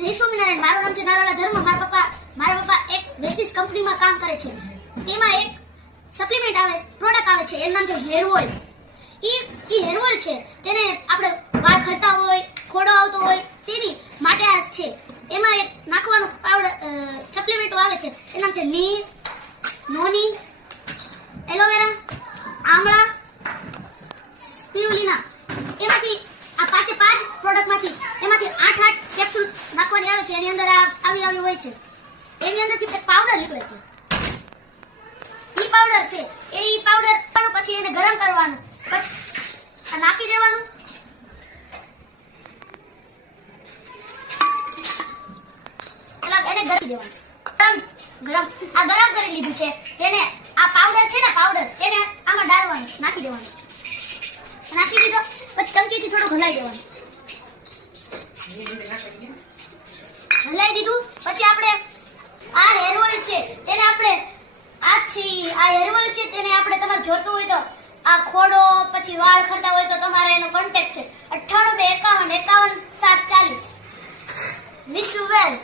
જય સ્વામિનારાયણ. મારું નામ છે નારોલા ધર્મ. મારા પપ્પા એક વેસ્ટીઝ કંપનીમાં કામ કરે છે. તેમાં એક સપ્લિમેન્ટ આવે, પ્રોડક્ટ આવે છે, એનું નામ છે હેર ઓઇલ. ઈ હેર ઓઇલ છે તેને આપણે વાળ ખરતા હોય, ખોડો આવતો હોય તેની માટે આ છે. એમાં એક નાખવાનું પાવડર સપ્લિમેન્ટ આવે છે, એનું નામ છે નીમ, નોની, એલોવેરા, આમળા, સ્પિરુલિના. એમાંથી આ પાંચે પાંચ પ્રોડક્ટમાંથી એમાંથી 8 કેપ્સ્યુલ નાખવાની આવે છે. એની અંદર આવી હોય છે. એની અંદરથી એક પાવડર નીકળે છે. ઈ પાવડર છે, એ ઈ પાવડર પછી એને ગરમ કરવાનું, પછી આ નાખી દેવાનું. એને ગરમ દેવાનું. ગરમ કરી લીધું છે. એને આ પાવડર છે ને, પાવડર એને આમાં ડાળવાનું, નાખી દેવાનું. નાખી દીધો પછી ચમચીથી થોડું હલાવી દેવાનું. હલાવી દીધું પછી આપણે આ હેર ઓઇલ છે તેને આપણે આ હેર ઓઇલ છે તેને આપણે તમારે જોતું હોય તો આ ખોડો પછી વાળ ખરતા હોય તો તમારે એનો કોન્ટેક્ટ છે 98 251 51 740. Wish you well.